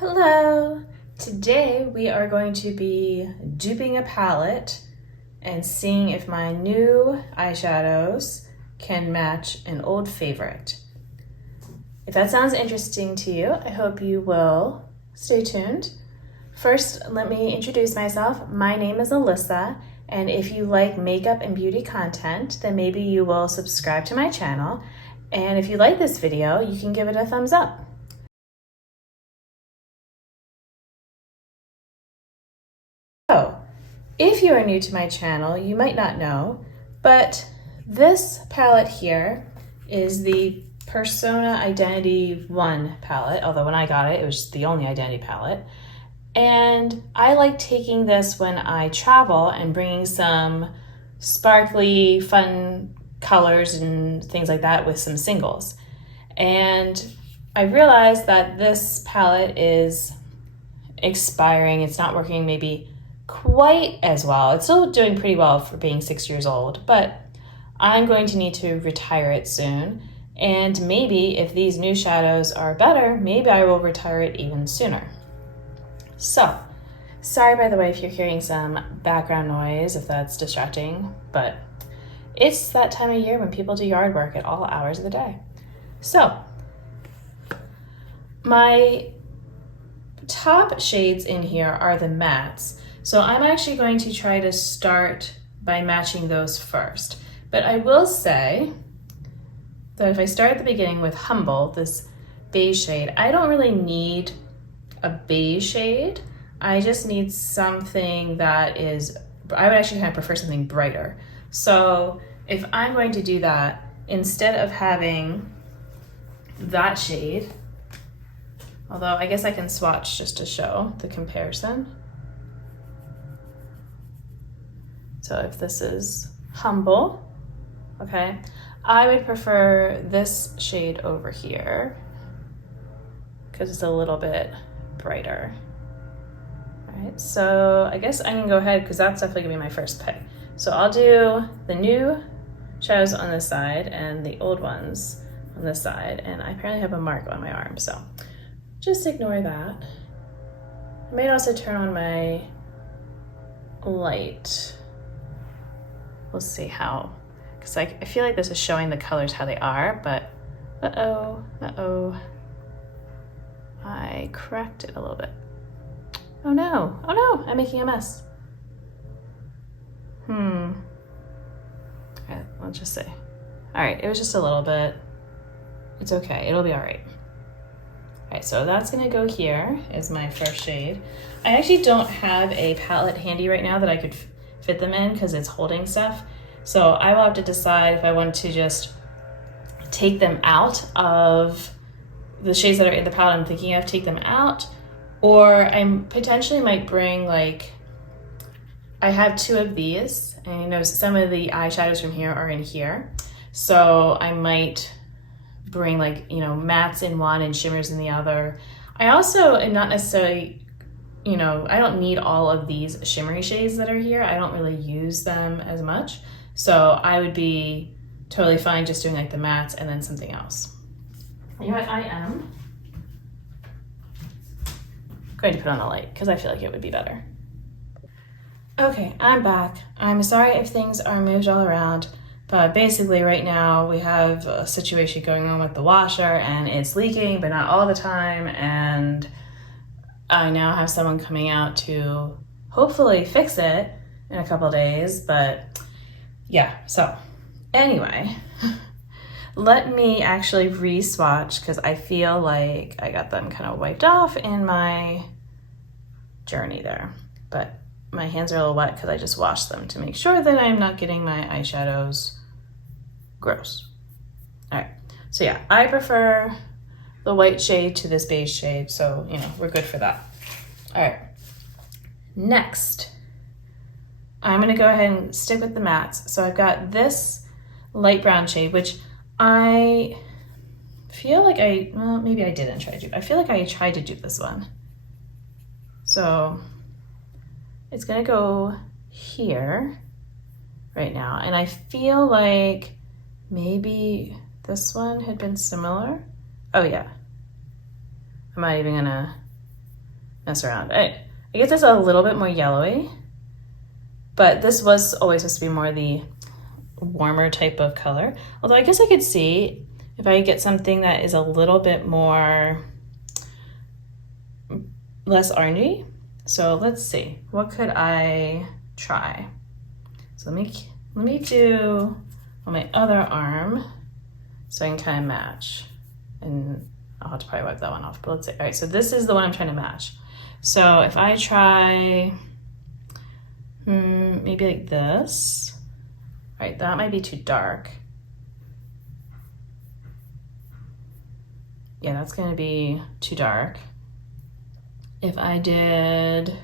Hello! Today we are going to be duping a palette and seeing if my new eyeshadows can match an old favorite. If that sounds interesting to you, I hope you will stay tuned. First, let me introduce myself. My name is Alyssa, and if you like makeup and beauty content, then maybe you will subscribe to my channel. And if you like this video, you can give it a thumbs up. So, if you are new to my channel, you might not know, but this palette here is the Persona Identity 1 palette, although when I got it, it was the only Identity palette. And I like taking this when I travel and bringing some sparkly, fun colors and things like that with some singles. And I realized that this palette is expiring. It's not working maybe quite as well. It's still doing pretty well for being 6 years old, but I'm going to need to retire it soon. And maybe if these new shadows are better, maybe I will retire it even sooner. So, sorry by the way if you're hearing some background noise, if that's distracting, but it's that time of year when people do yard work at all hours of the day. So, my top shades in here are the mattes. So I'm actually going to try to start by matching those first. But I will say that if I start at the beginning with Humble, this beige shade, I don't really need a beige shade. I just need something that is, I would actually kind of prefer something brighter. So if I'm going to do that, instead of having that shade, although I guess I can swatch just to show the comparison. So if this is Humble, okay, I would prefer this shade over here because it's a little bit brighter. All right, so I guess I can go ahead because that's definitely gonna be my first pick. So I'll do the new shadows on this side and the old ones on this side, and I apparently have a mark on my arm, so just ignore that. I might also turn on my light. We'll see how, because I feel like this is showing the colors how they are, but uh-oh, I cracked it a little bit. Oh no, I'm making a mess. Okay, let's just see. All right, it was just a little bit. It's okay, it'll be all right. All right, so that's gonna go here is my first shade. I actually don't have a palette handy right now that I could fit them in because it's holding stuff. So I will have to decide if I want to just take them out of the shades that are in the palette I'm thinking of, take them out, or I potentially might bring like, I have two of these, and you know some of the eyeshadows from here are in here. So I might bring like, you know, mattes in one and shimmers in the other. I also am not necessarily, you know, I don't need all of these shimmery shades that are here. I don't really use them as much. So I would be totally fine just doing like the mattes and then something else. You know what, I am going to put on a light because I feel like it would be better. Okay, I'm back. I'm sorry if things are moved all around, but basically right now we have a situation going on with the washer and it's leaking, but not all the time. And I now have someone coming out to hopefully fix it in a couple days, but yeah, so anyway, let me actually re-swatch because I feel like I got them kind of wiped off in my journey there, but my hands are a little wet because I just washed them to make sure that I'm not getting my eyeshadows gross. All right, so yeah, I prefer the white shade to this beige shade, so you know, we're good for that. All right, next, I'm gonna go ahead and stick with the mattes. So I've got this light brown shade, which I feel like well, maybe I didn't try to do. I feel like I tried to do this one. So it's gonna go here right now. And I feel like maybe this one had been similar. Oh yeah. I'm not even gonna mess around. I get this a little bit more yellowy, but this was always supposed to be more the warmer type of color. Although I guess I could see if I get something that is a little bit more, less orangey. So let's see, what could I try? So let me do on my other arm so I can kind of match. And I'll have to probably wipe that one off, but let's see. All right, so this is the one I'm trying to match. So if I try maybe like this, all right, that might be too dark. Yeah, that's gonna be too dark. If I did,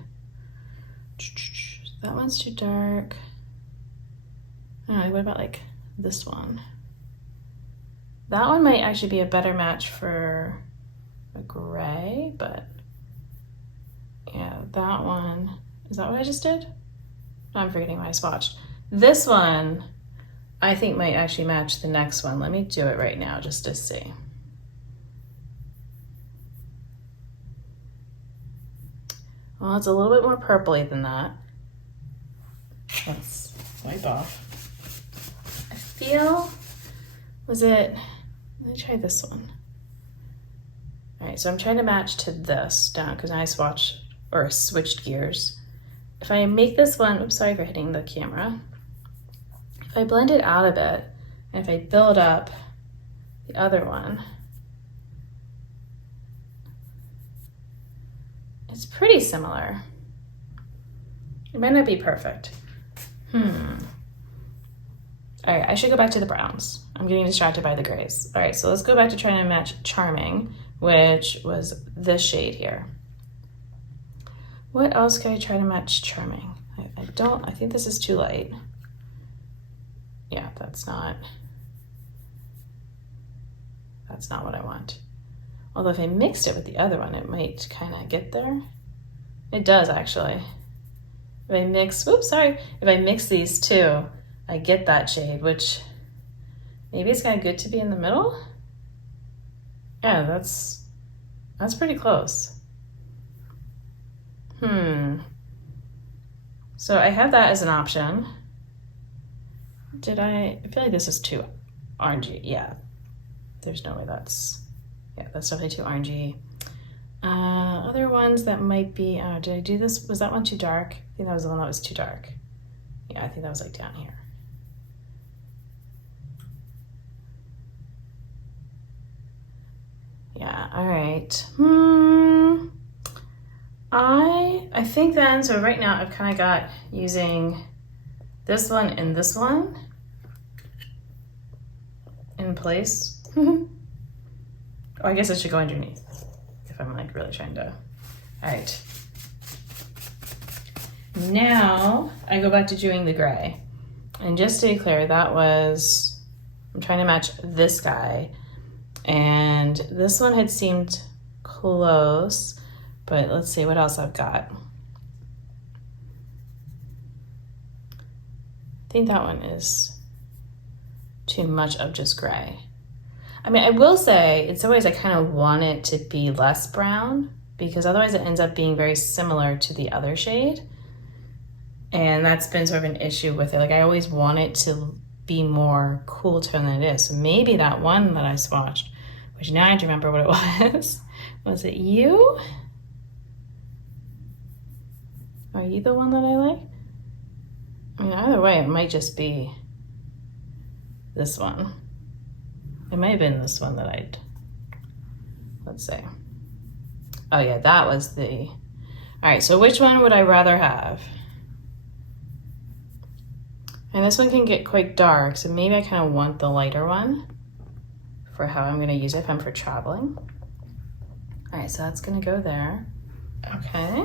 that one's too dark. All right, what about like this one? That one might actually be a better match for a gray, but yeah, that one, is that what I just did? I'm forgetting what I swatched. This one, I think might actually match the next one. Let me do it right now just to see. Well, it's a little bit more purpley than that. Let's wipe off. I feel, let me try this one. All right, so I'm trying to match to this down because I switched gears. If I make this one, oops, sorry for hitting the camera. If I blend it out a bit, and if I build up the other one, it's pretty similar. It might not be perfect. All right, I should go back to the browns. I'm getting distracted by the grays. All right, so let's go back to trying to match Charming, which was this shade here. What else can I try to match Charming? I think this is too light. Yeah, that's not what I want. Although if I mixed it with the other one, it might kind of get there. It does actually. If I mix, if I mix these two, I get that shade, which maybe it's kind of good to be in the middle. Yeah, that's pretty close. So I have that as an option. I feel like this is too orangey. Yeah, there's no way that's definitely too orangey. Other ones that might be, did I do this? Was that one too dark? I think that was the one that was too dark. Yeah, I think that was like down here. Yeah, all right. I think then, so right now I've kind of got using this one and this one in place. Oh, I guess it should go underneath if I'm like really trying to, all right. Now I go back to doing the gray. And just to be clear, I'm trying to match this guy. And this one had seemed close, but let's see what else I've got. I think that one is too much of just gray. I mean, I will say, in some ways I kind of want it to be less brown because otherwise it ends up being very similar to the other shade. And that's been sort of an issue with it. Like I always want it to be more cool tone than it is. So maybe that one that I swatched, which now I have to remember what it was. Was it you? Are you the one that I like? I mean, either way, it might just be this one. It might have been this one that let's see. Oh yeah, that was all right, so which one would I rather have? And this one can get quite dark, so maybe I kind of want the lighter one for how I'm gonna use it if I'm for traveling. All right, so that's gonna go there. Okay.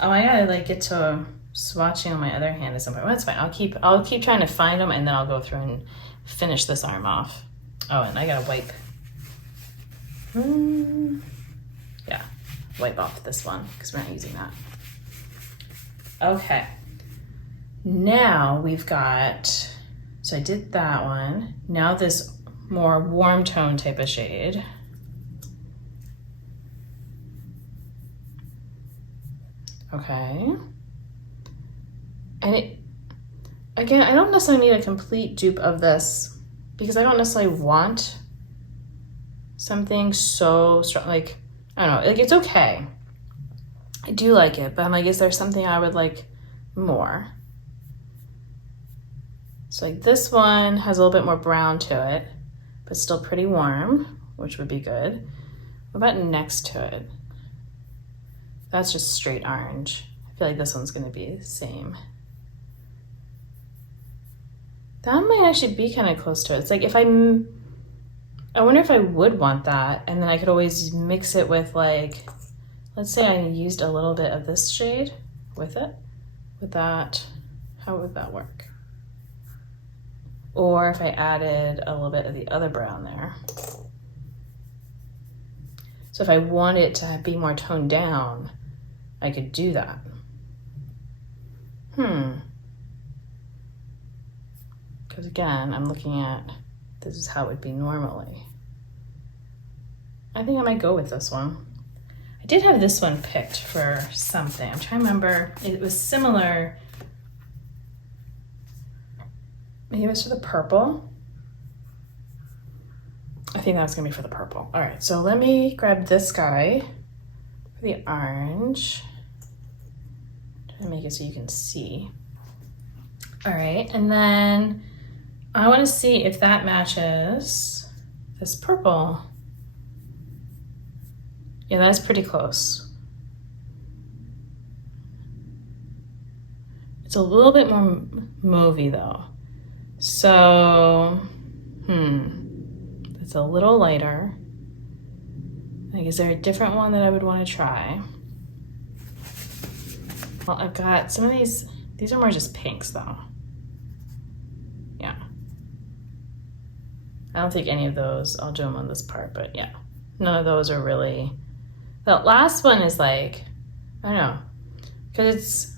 Oh, I gotta like get to swatching on my other hand at some point. Well, that's fine. I'll keep trying to find them and then I'll go through and finish this arm off. Oh, and I gotta wipe. Yeah, wipe off this one because we're not using that. Okay. Now we've got, so I did that one. Now this more warm tone type of shade. Okay. And it, again, I don't necessarily need a complete dupe of this because I don't necessarily want something so strong. Like, I don't know, like it's okay. I do like it, but I'm like, is there something I would like more? So like this one has a little bit more brown to it, but still pretty warm, which would be good. What about next to it? That's just straight orange. I feel like this one's gonna be the same. That might actually be kind of close to it. It's like I wonder if I would want that, and then I could always mix it with like, let's say I used a little bit of this shade with it. With that, how would that work? Or if I added a little bit of the other brown there. So if I want it to be more toned down, I could do that. Because again, I'm looking at, this is how it would be normally. I think I might go with this one. I did have this one picked for something. I'm trying to remember, it was similar. Maybe it was for the purple. I think that was gonna be for the purple. All right, so let me grab this guy for the orange. Try to make it so you can see. All right, and then I wanna see if that matches this purple. Yeah, that's pretty close. It's a little bit more mauvey though. So, it's a little lighter. Like, is there a different one that I would want to try? Well, I've got some of these are more just pinks though. Yeah. I don't think any of those, I'll do them on this part, but yeah. None of those are really, the last one is like, I don't know, because it's,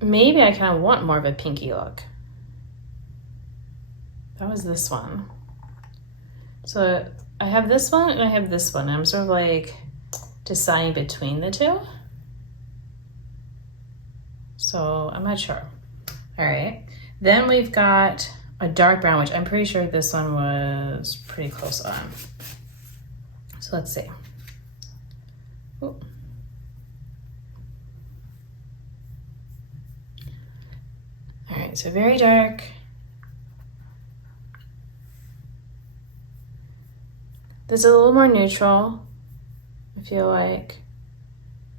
maybe I kind of want more of a pinky look. That was this one. So I have this one and I have this one. I'm sort of like deciding between the two. So I'm not sure. All right. Then we've got a dark brown, which I'm pretty sure this one was pretty close on. So let's see. Ooh. All right, so very dark. This is a little more neutral. I feel like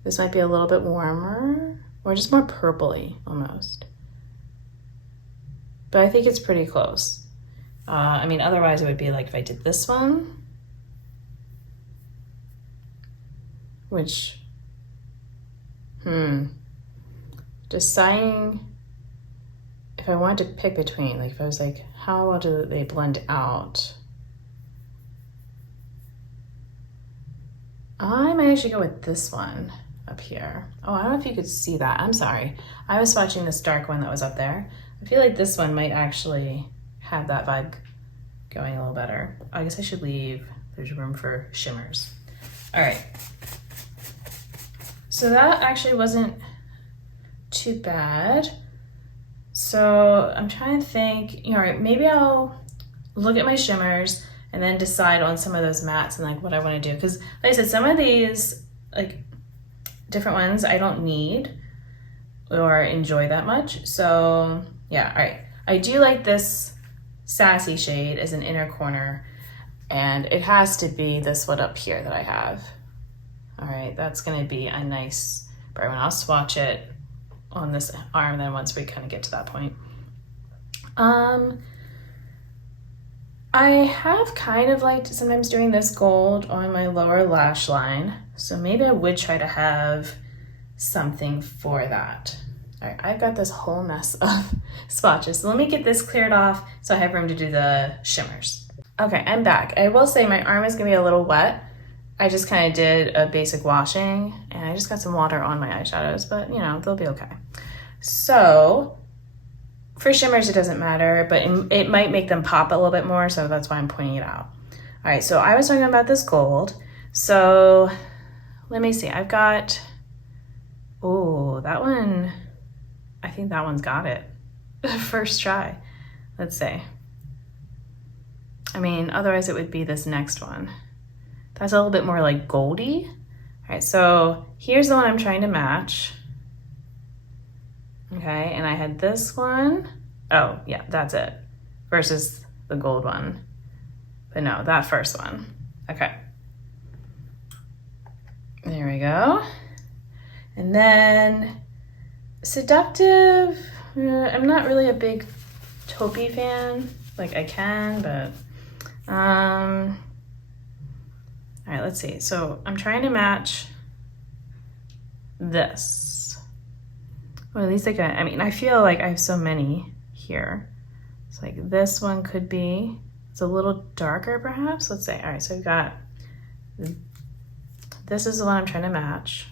this might be a little bit warmer or just more purpley almost. But I think it's pretty close. I mean, otherwise it would be like if I did this one, which, deciding if I wanted to pick between, like if I was like, how well do they blend out? I might actually go with this one up here. Oh, I don't know if you could see that. I'm sorry. I was watching this dark one that was up there. I feel like this one might actually have that vibe going a little better. I guess I should leave, there's room for shimmers. All right. So that actually wasn't too bad. So I'm trying to think, all right, maybe I'll look at my shimmers and then decide on some of those mattes and like what I want to do. Because like I said, some of these like different ones I don't need or enjoy that much. So yeah, all right. I do like this Sassy shade as an inner corner, and it has to be this one up here that I have. All right, that's gonna be a nice bright one. I'll swatch it on this arm then once we kind of get to that point. I have kind of liked sometimes doing this gold on my lower lash line, so maybe I would try to have something for that. All right, I've got this whole mess of swatches, so let me get this cleared off so I have room to do the shimmers. Okay, I'm back. I will say my arm is gonna be a little wet. I just kind of did a basic washing and I just got some water on my eyeshadows, but you know, they'll be okay. So for shimmers, it doesn't matter, but it might make them pop a little bit more, so that's why I'm pointing it out. All right, so I was talking about this gold. So let me see, I've got Oh, that one, I think that one's got it. First try, let's say. I mean, otherwise it would be this next one. That's a little bit more like goldy. All right, so here's the one I'm trying to match. Okay, and I had this one. Oh, yeah, that's it. Versus the gold one. But no, that first one. Okay. There we go. And then seductive. I'm not really a big taupey fan. Like I can, but all right, let's see. So I'm trying to match this. Or at least I mean, I feel like I have so many here. It's like this one could be, it's a little darker perhaps. Let's say, all right, so I've got, this is the one I'm trying to match.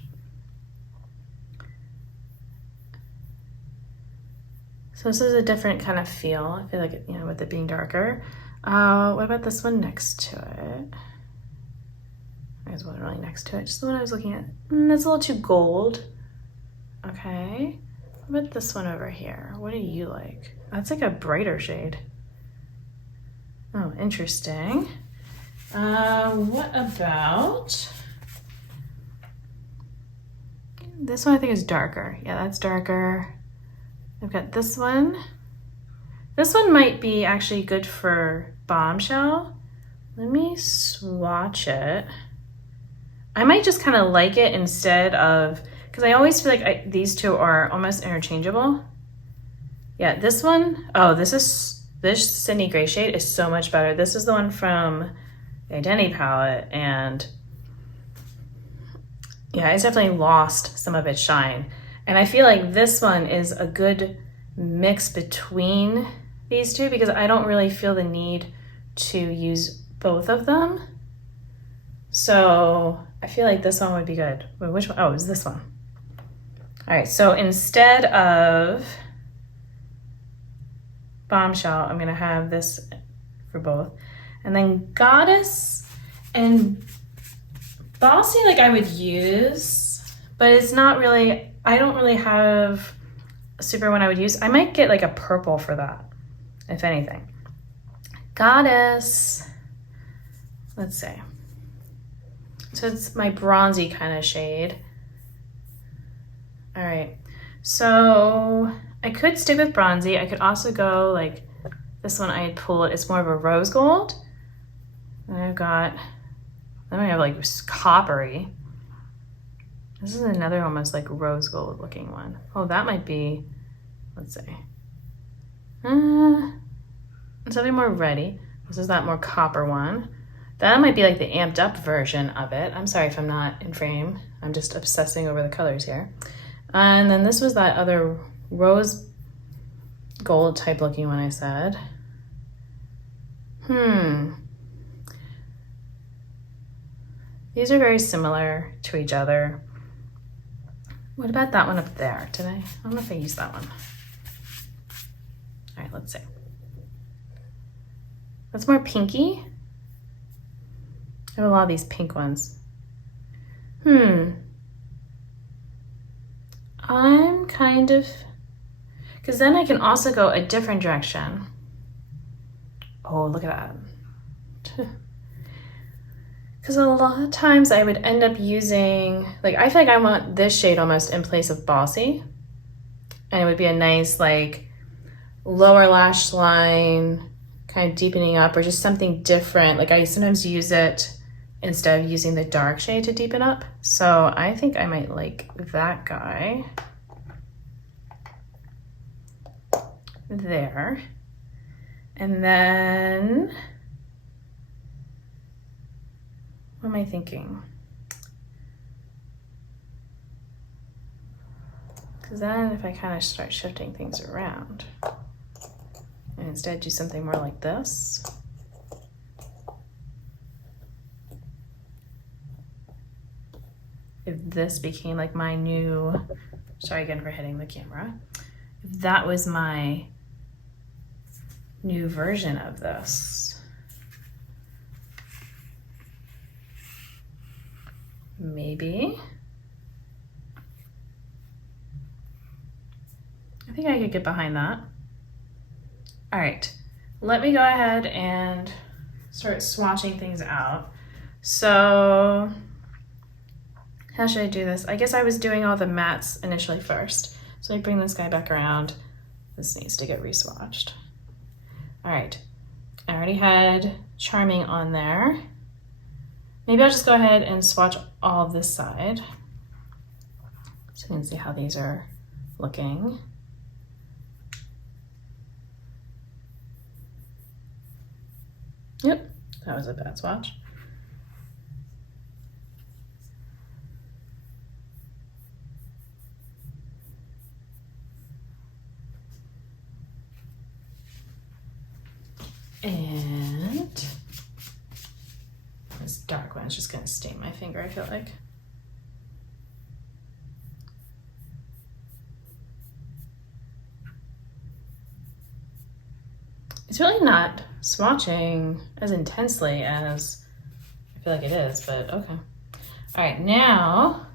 So this is a different kind of feel. I feel like, you know, with it being darker. What about this one next to it? There's one really next to it, just the one I was looking at. That's a little too gold. Okay. What about this one over here? What do you like? That's like a brighter shade. Oh, interesting. What about this one? I think is darker. Yeah, that's darker. I've got this one. This one might be actually good for Bombshell. Let me swatch it. I might just kind of like it instead of, because I always feel like these two are almost interchangeable. Yeah, this one, oh, this Sydney Gray shade is so much better. This is the one from the Identity palette, and yeah, it's definitely lost some of its shine. And I feel like this one is a good mix between these two because I don't really feel the need to use both of them. So I feel like this one would be good. Wait, which one? Oh, it was this one. All right, so instead of Bombshell, I'm gonna have this for both. And then Goddess and Bossy, like I would use, but it's not really, I don't really have a super one I would use. I might get like a purple for that, if anything. Goddess, let's see. So it's my bronzy kind of shade. All right, so I could stick with bronzy. I could also go like this one I had pulled. It's more of a rose gold. And I've got, then I have like coppery. This is another almost like rose gold looking one. Oh, that might be, let's see. It's something more reddy. This is that more copper one. That might be like the amped up version of it. I'm sorry if I'm not in frame. I'm just obsessing over the colors here. And then this was that other rose gold type looking one I said. These are very similar to each other. What about that one up there? I don't know if I used that one. All right, let's see. That's more pinky. I have a lot of these pink ones. I'm kind of, because then I can also go a different direction. Oh, look at that. Because a lot of times I would end up using, like I feel like I want this shade almost in place of Bossy. And it would be a nice like lower lash line, kind of deepening up, or just something different. Like I sometimes use it instead of using the dark shade to deepen up. So I think I might like that guy. There. And then, what am I thinking? Because then if I kind of start shifting things around and instead do something more like this. If this became like my new, sorry again for hitting the camera. If that was my new version of this. Maybe. think I could get behind that. All right, let me go ahead and start swatching things out. So how should I do this? I guess I was doing all the mattes initially first. So I bring this guy back around. This needs to get re-swatched. All right, I already had Charming on there. Maybe I'll just go ahead and swatch all of this side so you can see how these are looking. Yep, that was a bad swatch. And this dark one is just gonna stain my finger, I feel like. It's really not swatching as intensely as I feel like it is, but okay. All right, now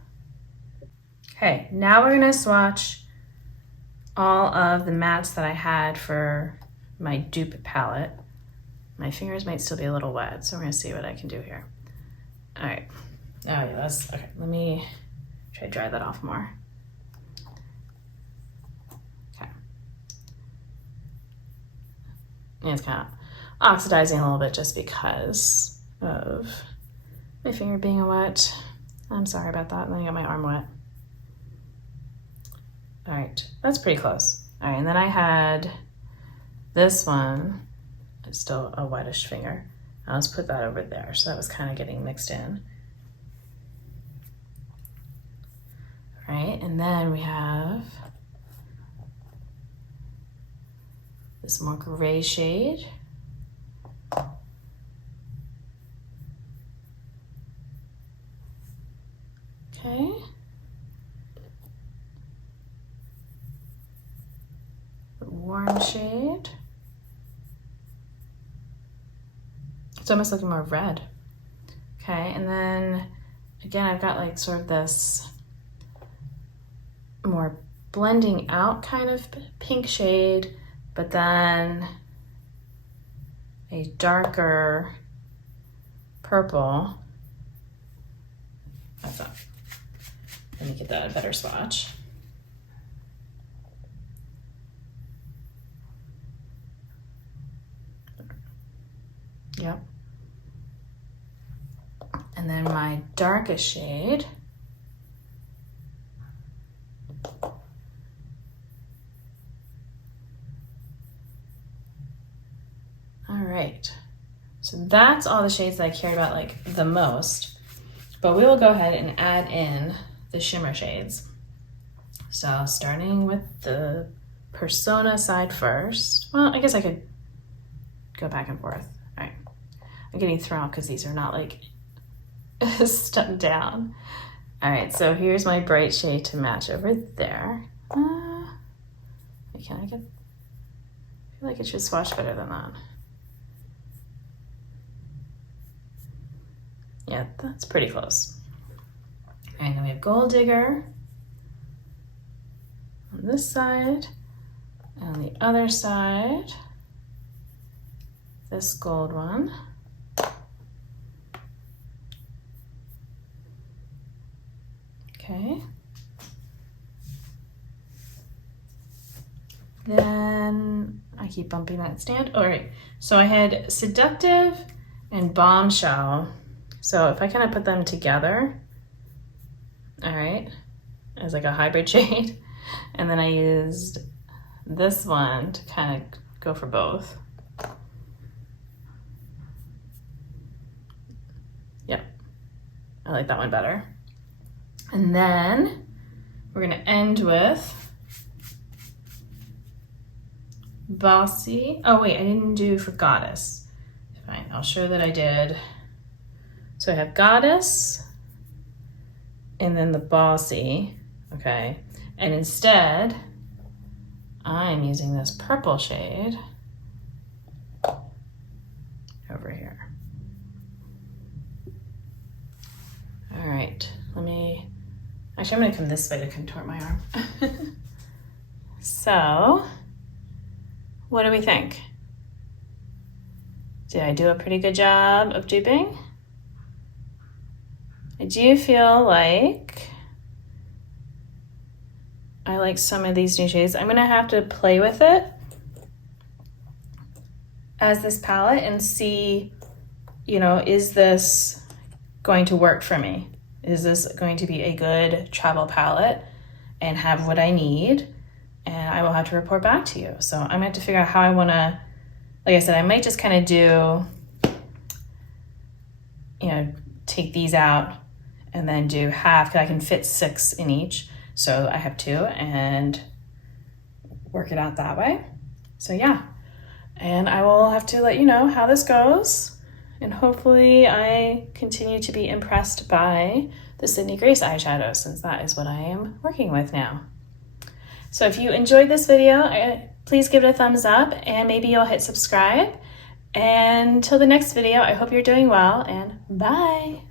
we're gonna swatch all of the mattes that I had for my dupe palette. My fingers might still be a little wet, so we're gonna see what I can do here. All right, oh yeah, that's, okay, let me try to dry that off more. Okay. And it's kind of oxidizing a little bit just because of my finger being wet. I'm sorry about that, let me get my arm wet. All right, that's pretty close. All right, and then I had this one, it's still a whitish finger. I'll just put that over there. So that was kind of getting mixed in. All right, and then we have this more gray shade. Okay. The warm shade. It's almost looking more red. Okay, and then again, I've got like sort of this more blending out kind of pink shade, but then a darker purple. That's up. Let me get that a better swatch. Yep. And then my darkest shade. All right. So that's all the shades that I cared about like the most, but we will go ahead and add in the shimmer shades. So starting with the Persona side first. Well, I guess I could go back and forth. All right. I'm getting thrown off because these are not like stuck down. All right, so here's my bright shade to match over there. Can I get, I feel like it should swatch better than that. Yeah, that's pretty close. All right, then we have Gold Digger on this side, and on the other side, this gold one. Okay. Then I keep bumping that stand. All right, so I had Seductive and Bombshell. So if I kind of put them together, all right, as like a hybrid shade, and then I used this one to kind of go for both. Yep, I like that one better. And then we're gonna end with Bossy. Oh wait, I didn't do for Goddess. Fine, I'll show that I did. So I have Goddess and then the Bossy, okay? And instead, I'm using this purple shade over here. All right, actually I'm gonna come this way to contort my arm. So So, what do we think? Did I do a pretty good job of duping? I do feel like I like some of these new shades. I'm gonna have to play with it as this palette and see, you know, is this going to work for me? Is this going to be a good travel palette and have what I need? And I will have to report back to you. So I'm gonna have to figure out how I wanna, like I said, I might just kind of do, you know, take these out and then do half, because I can fit 6 in each. So I have 2 and work it out that way. So yeah, and I will have to let you know how this goes. And hopefully I continue to be impressed by the Sydney Grace eyeshadow, since that is what I am working with now. So if you enjoyed this video, please give it a thumbs up and maybe you'll hit subscribe. And until the next video, I hope you're doing well, and bye.